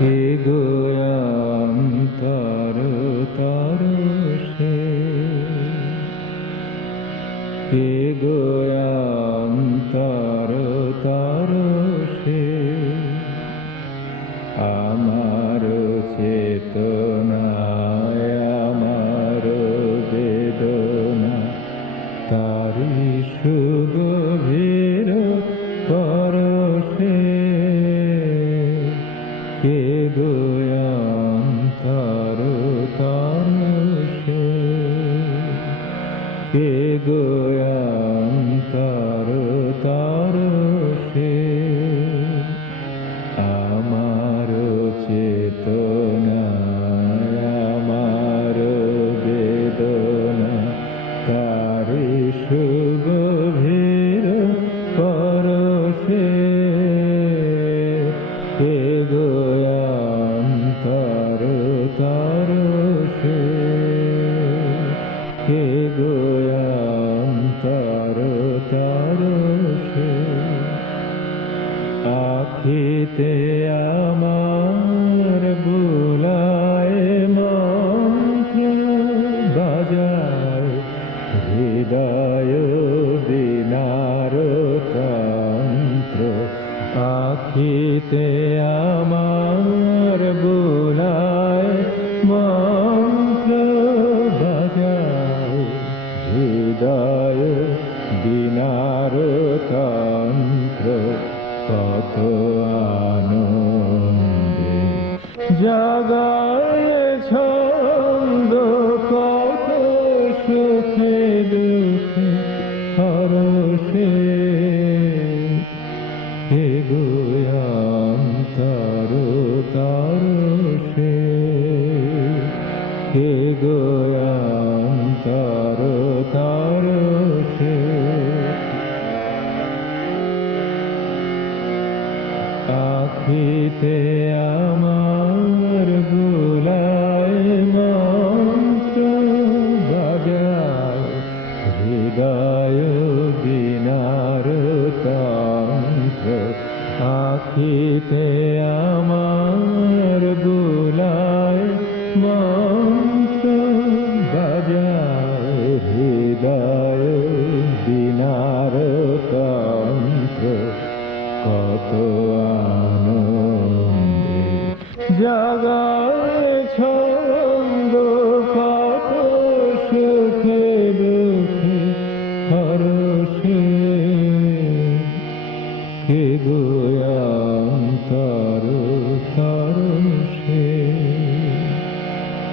হে গোয়ান্তর আখিতে আমার বুলায় বাজায় হৃদয় দিনার তন্ত্র আখিতে আমার বুলায় মন্ত্র বাজায় হৃদয় দিনার তন্ত্র কত জাগায় ছন্দ কত সুখে দুঃখে হরসে হে গোয়ান্তর তারসে হে গোয়ান্তর তারসে আখিতে আমার জাগায় ছন্দ কত সুখে দুঃখে হরসে কে গোয়ান্তর তরসে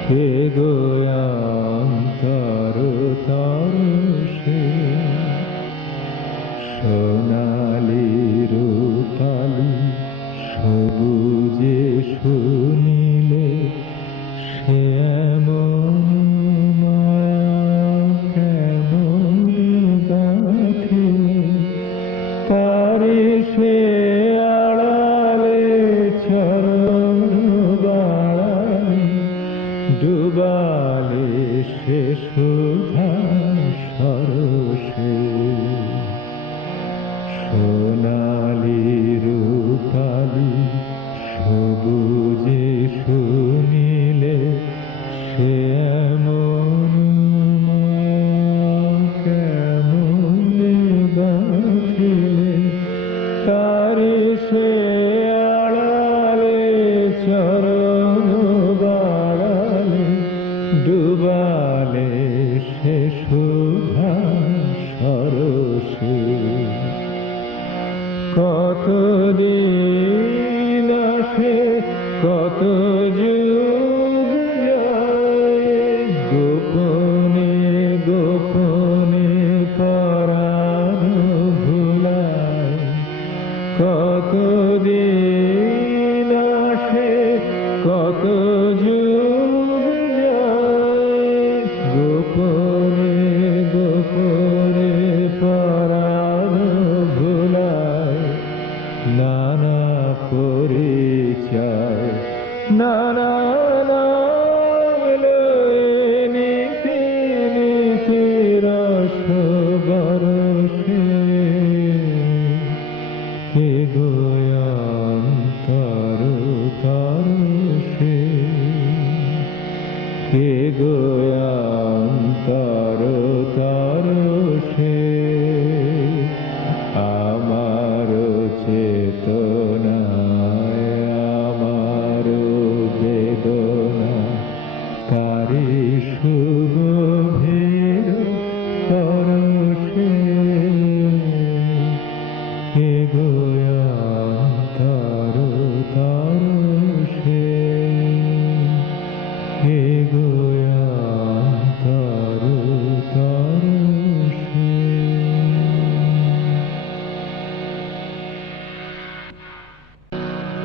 কে গোয়ান্তর তরসে সোনালি রূপালি সবুজে শুনিলে তারে আড়ালে চরণ বাড়ালে ডুবালে সে কত দিন হে গোয়াম Guru.